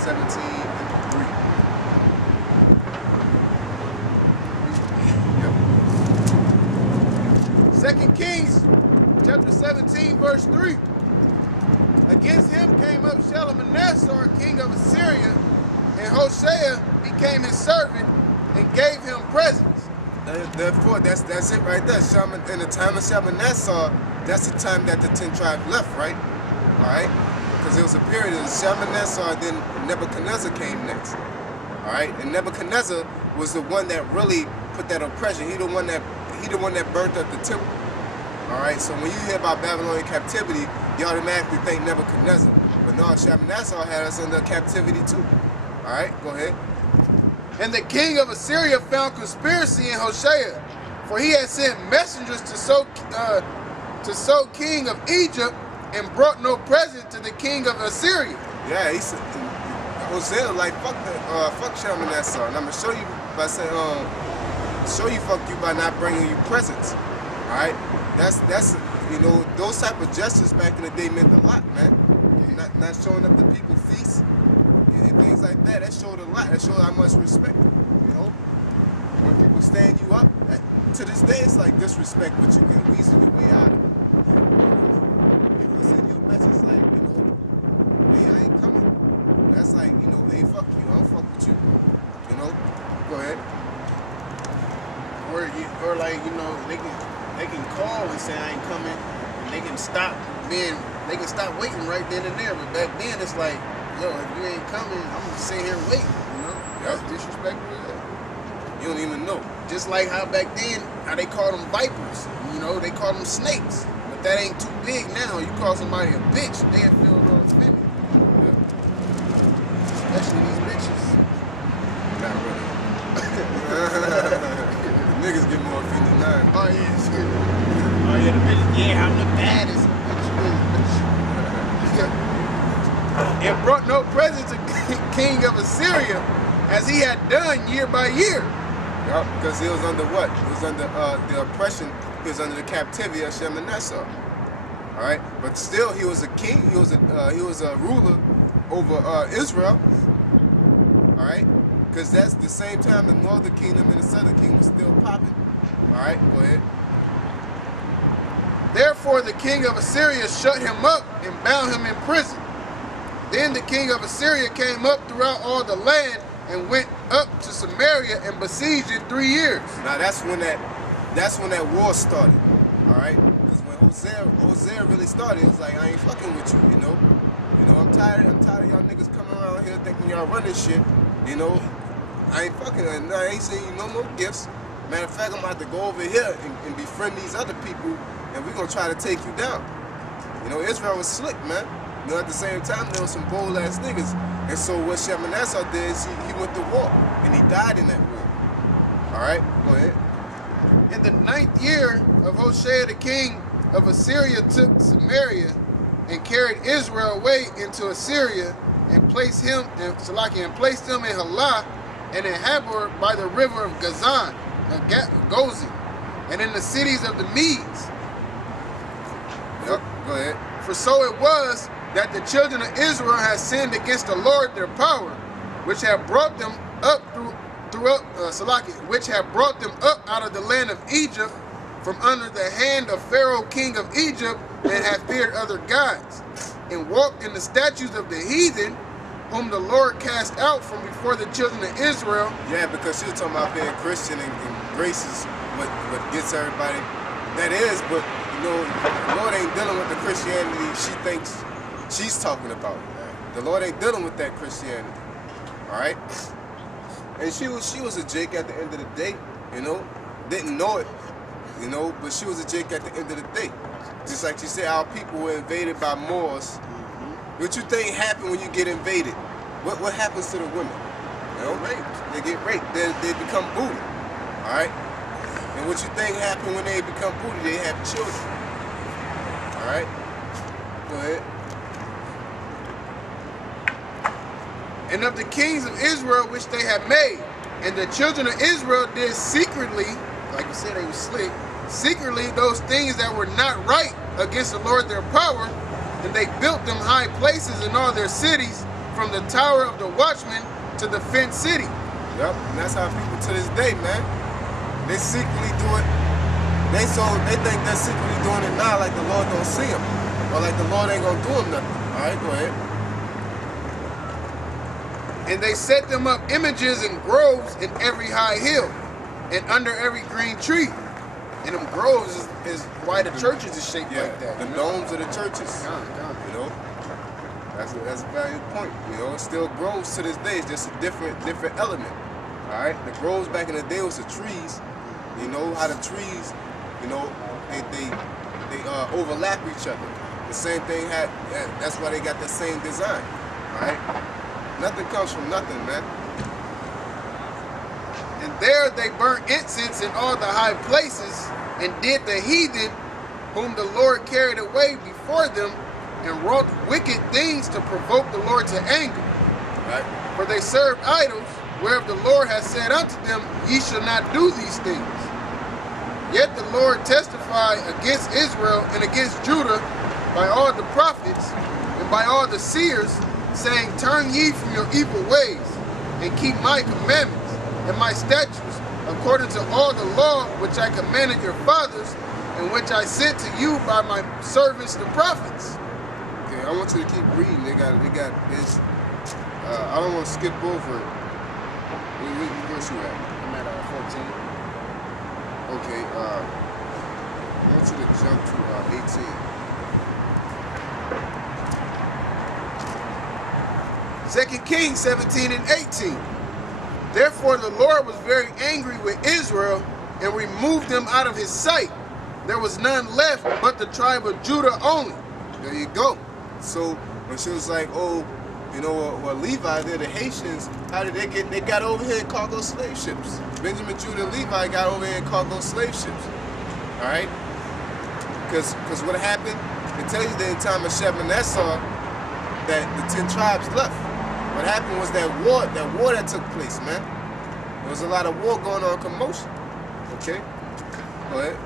17 and 3. Yep. 2 Kings chapter 17 verse 3. Against him came up Shalmaneser, king of Assyria, and Hoshea became his servant and gave him presents. Therefore, that's it right there. In the time of Shalmaneser, that's the time that the 10 tribes left, right? All right? Because it was a period of Shalmaneser, then Nebuchadnezzar came next. All right? And Nebuchadnezzar was the one that really put that oppression. He the one that burnt up the temple. All right? So when you hear about Babylonian captivity, you automatically think Nebuchadnezzar. But no, Shalmaneser had us under captivity too. All right? Go ahead. And the king of Assyria found conspiracy in Hoshea, for he had sent messengers to So king of Egypt, and brought no present to the king of Assyria. Yeah, he said, Hosea like fuck Shalmaneser, and I'm gonna show you by saying fuck you by not bringing you presents. All right, that's you know, those type of gestures back in the day meant a lot, man. Not showing up to people feasts. Things like that, that showed a lot. That showed how much respect, you know. When people stand you up, to this day it's like disrespect, but you can weasel your way out of it. People send you a message like, you know, hey, I ain't coming. That's like, you know, hey, fuck you, I don't fuck with you. You know? Go ahead. Or like, you know, they can call and say I ain't coming, and they can stop waiting right then and there. But back then it's like, yo, if you ain't coming, I'm gonna sit here and wait, you know? That's disrespectful as hell. You don't even know. Just like how back then, how they called them vipers, you know, they called them snakes. But that ain't too big now. You call somebody a bitch, they'll feel a little offended. Yeah. Especially these bitches. Not really. Niggas get more offended now. Oh yeah, shit. Oh yeah, the bitches, yeah, I'm the baddest. And brought no present to king of Assyria, as he had done year by year. Yep, because he was under what? He was under the oppression. He was under the captivity of Shalmaneser. All right, but still, he was a king. He was a ruler over Israel. All right, because that's the same time the northern kingdom and the southern kingdom was still popping. All right, go ahead. Therefore, the king of Assyria shut him up and bound him in prison. Then the king of Assyria came up throughout all the land and went up to Samaria and besieged it 3 years. Now that's when that war started. All right, because when Hosea really started, it was like, I ain't fucking with you, you know. I'm tired of y'all niggas coming around here thinking y'all run this shit. You know, I ain't fucking. I ain't sending you no more gifts. Matter of fact, I'm about to go over here and befriend these other people, and we're gonna try to take you down. You know, Israel was slick, man. You know, at the same time, there was some bold ass niggas. And so what Shalmaneser did is he went to war, and he died in that war. All right, go ahead. In the 9th year of Hoshea, the king of Assyria took Samaria and carried Israel away into Assyria and placed him in Halah and in Habor by the river of Gozan, and in the cities of the Medes. Yep, go ahead. For so it was that the children of Israel had sinned against the Lord their power, which had brought them up out of the land of Egypt from under the hand of Pharaoh king of Egypt, and had feared other gods, and walked in the statutes of the heathen, whom the Lord cast out from before the children of Israel. Yeah, because she was talking about being Christian and grace is what gets everybody. That is, but you know, the Lord ain't dealing with the Christianity she thinks she's talking about. The Lord ain't dealing with that Christianity. All right? And she was a Jake at the end of the day, you know? Didn't know it, you know, but she was a Jake at the end of the day. Just like she said, our people were invaded by Moors. What you think happened when you get invaded? What happens to the women? You know, raped. They get raped. They become booty. All right? And what you think happened when they become booty? They have children. All right? Go ahead. And of the kings of Israel which they had made, and the children of Israel did secretly, like you said, they were slick, secretly those things that were not right against the Lord their power, and they built them high places in all their cities, from the tower of the watchman to the fenced city. Yep, and that's how people to this day, man. They secretly do it. They think they're secretly doing it now, like the Lord don't see them, or like the Lord ain't gonna do them nothing. All right, go ahead. And they set them up images and groves in every high hill, and under every green tree. And them groves is why the churches is shaped like that. The domes of the churches. God. You know, that's a valuable point. You know, it still grows to this day. It's just a different element. All right, the groves back in the day was the trees. You know how the trees, you know, they overlap each other. The same thing that's why they got the same design. All right, nothing comes from nothing, man. And there they burnt incense in all the high places, and did the heathen, whom the Lord carried away before them, and wrought wicked things to provoke the Lord to anger. Right? For they served idols, whereof the Lord has said unto them, Ye shall not do these things. Yet the Lord testified against Israel and against Judah by all the prophets and by all the seers, saying, Turn ye from your evil ways, and keep my commandments and my statutes, according to all the law which I commanded your fathers, and which I sent to you by my servants the prophets. Okay, I want you to keep reading. They got this. I don't want to skip over it. What verse you at? I'm at 14. Okay, I want you to jump to 18. 2 Kings 17 and 18. Therefore the Lord was very angry with Israel and removed them out of his sight. There was none left but the tribe of Judah only. There you go. So when she was like, oh, you know what Levi did, the Haitians, how did they get? They got over here in cargo slave ships. Benjamin, Judah, and Levi got over here in cargo slave ships. All right? Because what happened? It tells you that in the time of Shalmaneser that the 10 tribes left. What happened was that war that took place, man. There was a lot of war going on, commotion. Okay? Go ahead.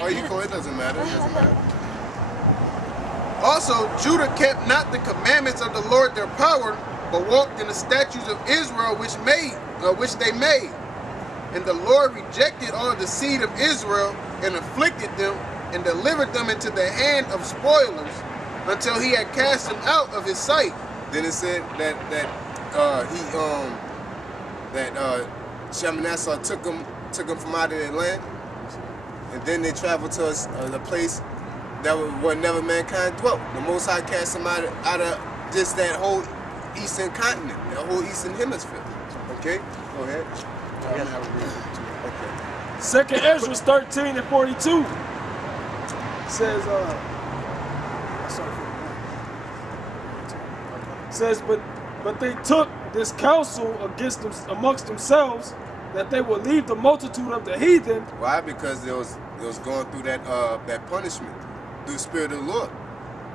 Oh, you go. It doesn't matter. It doesn't matter. Also, Judah kept not the commandments of the Lord their power, but walked in the statutes of Israel which they made. And the Lord rejected all the seed of Israel and afflicted them and delivered them into the hand of spoilers until he had cast them out of his sight. Then it said that Shalmaneser took them from out of their land, and then they traveled to the place that where never mankind dwelt. The Most High cast them out of just that whole eastern continent, the whole eastern hemisphere. Okay, go ahead. Okay. 2nd Ezra 13 and 42 says, but they took this counsel against them amongst themselves, that they would leave the multitude of the heathen. Why? Because they was going through that punishment through the Spirit of the Lord.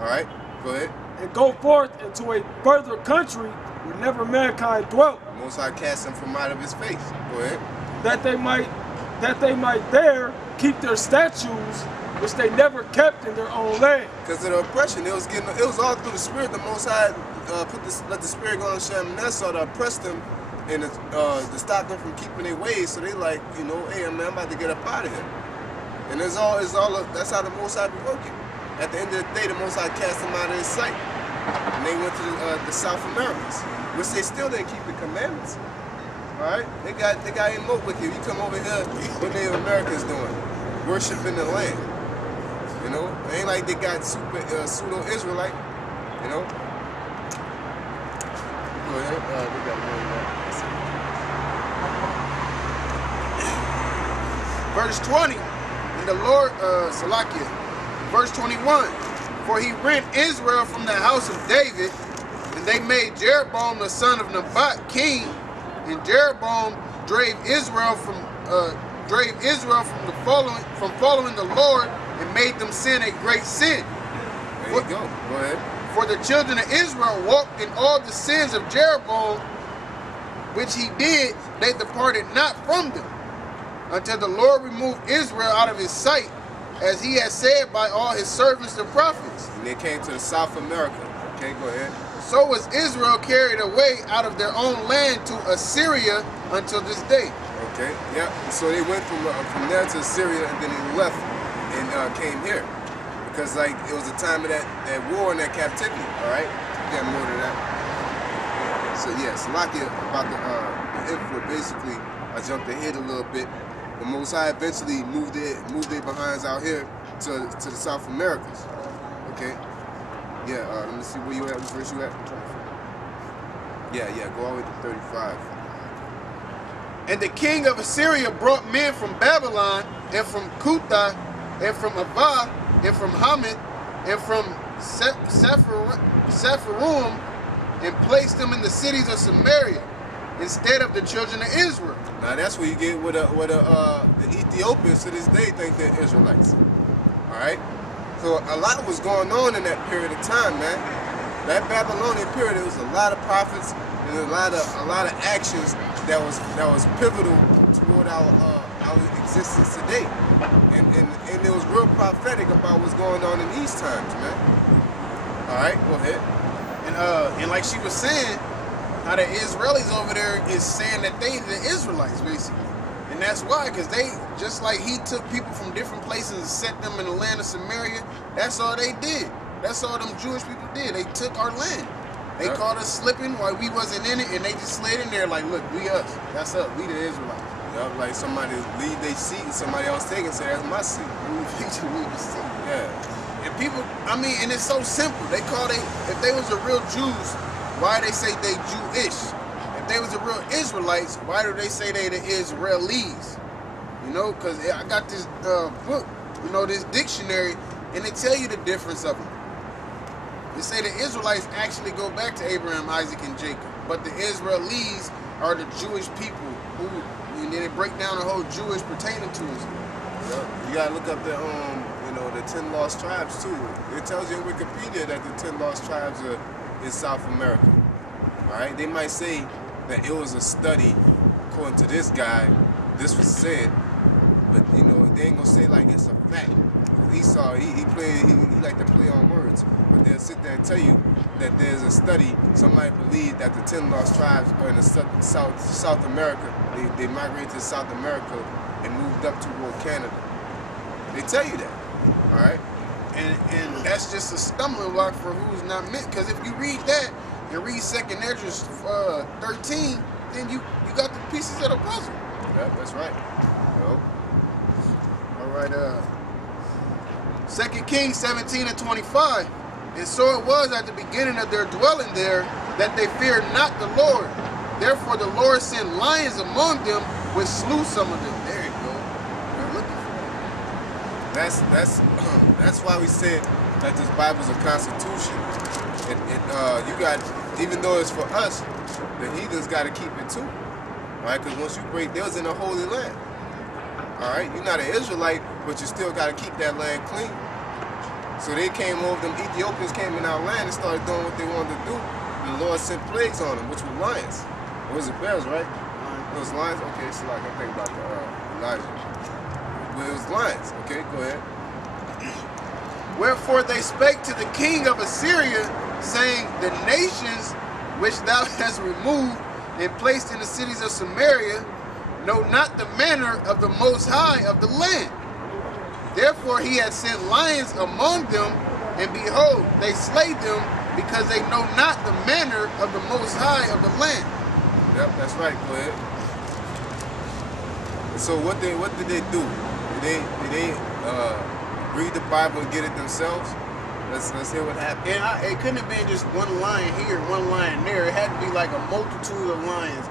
All right, go ahead. And go forth into a further country where never mankind dwelt. The Most High cast them from out of his face. Go ahead. That they might there keep their statutes, which they never kept in their own land. Because of the oppression, it was all through the Spirit. The Most High let the Spirit go on Shalmaneser to oppress them and to stop them from keeping their ways. So they like, you know, hey man, I'm about to get up out of here. And that's how the Most High be working. At the end of the day, the Most High cast them out of his sight, and they went to the South Americas, which they still didn't keep the commandments. All right, they got even more wicked. You come over here, what Native Americans doing? Worshiping the land. You know, it ain't like they got pseudo-Israelite. You know. Go ahead. We got more than that. Verse 20, and the Lord, Salakia, verse 21, for he rent Israel from the house of David, and they made Jeroboam the son of Nebat king, and Jeroboam drave Israel from following the Lord, and made them sin a great sin. There you go. Go ahead. For the children of Israel walked in all the sins of Jeroboam, which he did, they departed not from them, until the Lord removed Israel out of his sight, as he had said by all his servants the prophets. And they came to the South America. Okay, go ahead. So was Israel carried away out of their own land to Assyria until this day. Okay, yeah. So they went from there to Assyria, and then they left and came here. Because like it was a time of that war and that captivity, all right? Get more to that. So yeah, Salakia about the info, basically, I jumped ahead a little bit. The Most High eventually moved their behinds out here to the South Americas. Okay? Yeah, let me see where you at, what verse you at? Yeah, go all the way to 35. And the king of Assyria brought men from Babylon, and from Cutha, and from Ava, and from Hamath, and from Sepharvaim, and placed them in the cities of Samaria, instead of the children of Israel. Now that's where you get what the Ethiopians to this day think they're Israelites. All right. So a lot was going on in that period of time, man. That Babylonian period, there was a lot of prophets and a lot of actions that was pivotal toward our existence today, and it was real prophetic about what's going on in these times, man. All right, go ahead. And like she was saying, how the Israelis over there is saying that they the Israelites, basically. And that's why, because they, just like he took people from different places and set them in the land of Samaria, that's all they did. That's all them Jewish people did. They took our land. They caught us slipping while we wasn't in it, and they just slid in there like, look, we us. That's us. We the Israelites. Yup, like somebody leave their seat and somebody else take it and say, that's my seat. Yeah. And people, I mean, and it's so simple. They call if they was the real Jews, why they say they Jewish? If they was the real Israelites, why do they say they the Israelis? You know, because I got this book, you know, this dictionary, and they tell you the difference of them. They say the Israelites actually go back to Abraham, Isaac, and Jacob, but the Israelis are the Jewish people who, and then they break down the whole Jewish pertaining to us. Yep. You gotta look up the the 10 lost tribes too. It tells you in Wikipedia that the 10 lost tribes are in South America. All right, they might say that it was a study, according to this guy, this was said, but you know they ain't gonna say like it's a fact. Esau, he like to play on words, but they'll sit there and tell you that there's a study. Somebody believed that the 10 lost tribes are in the South America. They migrated to South America and moved up toward Canada. They tell you that, all right? And that's just a stumbling block for who's not meant. Because if you read that and read 2nd Esdras 13, then you got the pieces of the puzzle. Yeah, that's right. Well, all right. 2 Kings 17 and 25. And so it was at the beginning of their dwelling there that they feared not the Lord. Therefore the Lord sent lions among them, which slew some of them. There you go. They're looking for it. That's why we said that this Bible's a constitution. You got, even though it's for us, the heathens got to keep it too. All right, because once you break, they was in a holy land. All right, you're not an Israelite, but you still got to keep that land clean. So they came over, them Ethiopians came in our land and started doing what they wanted to do. The Lord sent plagues on them, which were lions. Or was it bears, right? It was lions? Okay, so like I'm thinking about the Elijah. But it was lions. Okay, go ahead. Wherefore they spake to the king of Assyria, saying, the nations which thou hast removed and placed in the cities of Samaria know not the manner of the Most High of the land. Therefore he had sent lions among them, and behold, they slay them, because they know not the manner of the Most High of the land. Yep, that's right. Go ahead. So what did they do? Did they read the Bible and get it themselves? Let's hear what happened. And it couldn't have been just one lion here, one lion there. It had to be like a multitude of lions.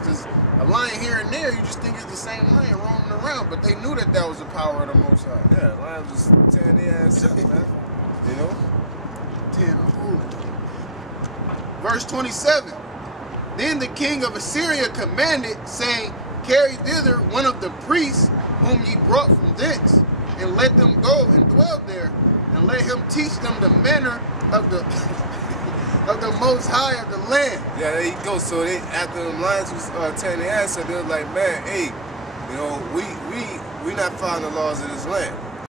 Because a lion here and there, you just think it's the same lion roaming around. But they knew that was the power of the Most High. Yeah, lions was tearing their ass up, man. You know? Verse 27. Then the king of Assyria commanded, saying, carry thither one of the priests whom ye brought from thence, and let them go and dwell there, and let him teach them the manner of the of the Most High of the land. Yeah, there you go. So they, after the lions was tearing their ass up, they was like, man, hey, you know, we not following the laws of this land.